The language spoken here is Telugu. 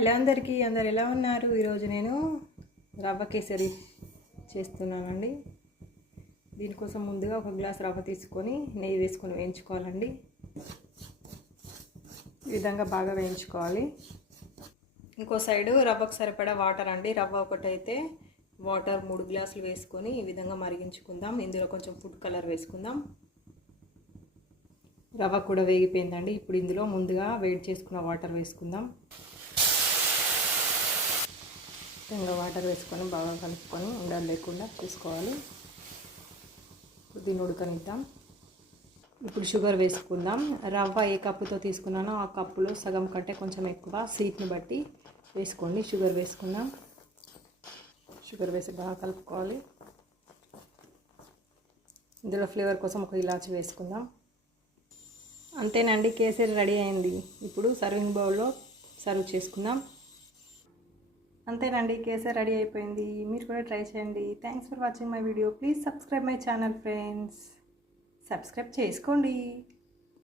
హలో అందరికీ అందరు ఎలా ఉన్నారు? ఈరోజు నేను రవ్వ కేసరి చేస్తున్నానండి. దీనికోసం ముందుగా ఒక గ్లాస్ రవ్వ తీసుకొని నెయ్యి వేసుకొని వేయించుకోవాలండి. ఈ విధంగా బాగా వేయించుకోవాలి. ఇంకో సైడు రవ్వకు సరిపడా వాటర్ అండి. రవ్వ ఒకటైతే వాటర్ మూడు గ్లాసులు వేసుకొని ఈ విధంగా మరిగించుకుందాం. ఇందులో కొంచెం ఫుడ్ కలర్ వేసుకుందాం. రవ్వ కూడా వేగిపోయిందండి. ఇప్పుడు ఇందులో ముందుగా వేడి చేసుకున్న వాటర్ వేసుకుందాం. ఇంకా వాటర్ వేసుకొని బాగా కలుపుకొని ఉండలు లేకుండా చూసుకోవాలి దీన్ని ఉడకనిద్దాం. ఇప్పుడు షుగర్ వేసుకుందాం. రవ్వ ఏ కప్పుతో తీసుకున్నానో ఆ కప్పులో సగం కంటే కొంచెం ఎక్కువ సీట్ని బట్టి వేసుకోండి. షుగర్ వేసుకుందాం. షుగర్ వేసి బాగా కలుపుకోవాలి. ఇందులో ఫ్లేవర్ కోసం ఒక ఇలాచి వేసుకుందాం. అంతేనండి కేసరి రెడీ అయింది. ఇప్పుడు సర్వింగ్ బౌల్లో సర్వ్ చేసుకుందాం. అంతేనండి కేసర్ రెడీ అయిపోయింది. మీరు కూడా ట్రై చేయండి. Thanks for watching my video please subscribe my channel friends subscribe చేసుకోండి.